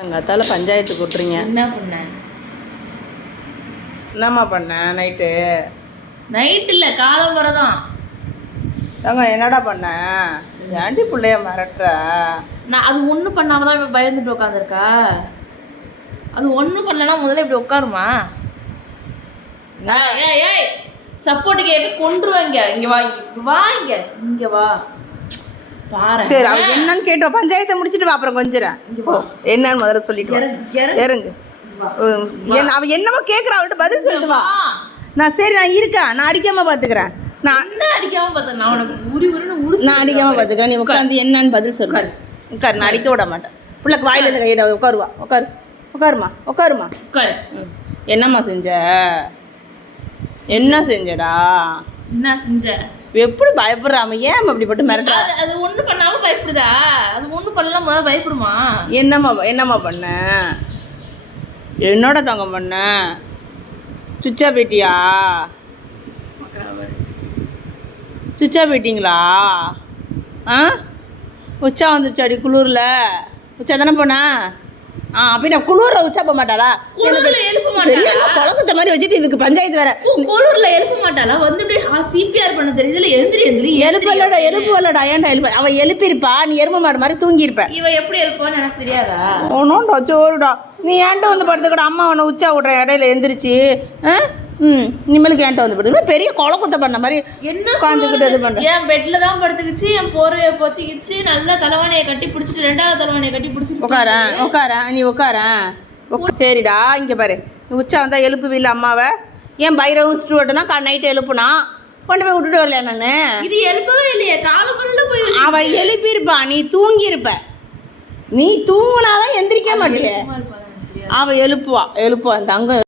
எங்கள் அத்தால பஞ்சாயத்து கூட்டுறீங்க. என்ன பண்ண? என்னம்மா பண்ண? நைட்டு இல்லை காலம் வரதான். ஏங்க என்னடா பண்ண? ஏன்டி பிள்ளைய மிரட்டுற? நான் அது ஒன்றும் பண்ணாம தான் இப்போ பயந்துட்டு உட்காந்துருக்கா. அது ஒன்றும் பண்ணலன்னா முதல்ல இப்படி உட்காருமா? ஏய் சப்போர்ட் கேட்டு கொண்டுருவாங்க. இங்கே வா இங்கே வா பாரு. சரி அவ என்னன்னு கேட்டோம். பஞ்சாயத்தை முடிச்சுட்டு வா, அப்புறம் கொஞ்சம் என்னன்னு முதல்ல சொல்லிட்டு இறங்கு. அவ என்னமோ கேட்குறா, அவள்கிட்ட பதில் சொல்லிட்டு வா. நான் இருக்கேன், நான் அடிக்காம பாத்துக்கிறேன். நான் அடிக்காம பார்த்தேன். நான் உனக்கு நான் அடிக்காம பாத்துக்கிறேன். நீ உட்காந்து என்னன்னு பதில் சொல்லு. உட்காரு, நான் அடிக்க விட மாட்டேன். பிள்ளைக்கு வாயில இருந்து கையிட உட்காருவா. உட்காருமா. உட்காரு. என்னம்மா செஞ்ச? என்ன செஞ்சடா? என்ன செஞ்ச? எப்படி பயப்படுறாம? ஏன் அப்படி போட்டு மிரட்டுறா? அது ஒன்றும் பண்ணாம பயப்படுதா? அது ஒன்றும் பண்ணலாம் முதல்ல பயப்படுமா? என்னம்மா பண்ண? என்னோட தங்கம் பண்ண? சுச்சா போயிட்டியா? சுச்சா போயிட்டீங்களா? உச்சா வந்துருச்சு அடி குளூரில். உச்சா தானே போனா? அப்படின்னா குளூரில் உச்சா போக மாட்டாளா? குழக்கத்த மாதிரி வச்சுட்டு இதுக்கு பஞ்சாயத்து வேற. குளூரில் எழுப்ப மாட்டாளா? வந்து அப்படியே சிபிஆர் பண்ண தெரியுதுல. எந்திரி எழுப்பலடா. ஏன்டா எழுப்ப? அவள் எழுப்பியிருப்பா, நீ எரும மாடு மாதிரி தூங்கியிருப்ப. இவ எப்படி எழுப்பான்னு எனக்கு தெரியாதா? ஒன்றும்டா சோறுடா. நீ ஏன்ட்ட வந்து படுத்துக்கடா. அம்மா அவனை உச்சா விட்ற இடையில எந்திரிச்சு. இனிமேலுக்கு ஏன்ட்ட வந்து படுத்து பெரிய குழப்பத்தை பண்ண மாதிரி என்ன காஞ்சுக்கிட்டு இது பண்ணுறேன். என் பெட்டில் தான் படுத்துக்கிச்சு, என் போர்வையை பொத்திக்கிச்சு, நல்லா தலைவானையை கட்டி பிடிச்சிட்டு, ரெண்டாவது தலைவானையை கட்டி பிடிச்சிட்டு உட்காரேன். நீ சரிடா. இங்கே பாரு, உச்சா வந்தால் எழுப்புவில்லை அம்மாவை. ஏன் பைரவும் ஸ்டூவர்ட்டு தான் நைட்டு எழுப்புனா கொண்டு போய் விட்டுட்டு வரலையா? நான் இது எழுப்பவே இல்லையே. காலம்பரல போய் அவள் எழுப்பியிருப்பா, நீ தூங்கியிருப்ப. நீ தூங்கினாதான் எந்திரிக்க மாட்டேன். அவள் எழுப்புவா. தங்க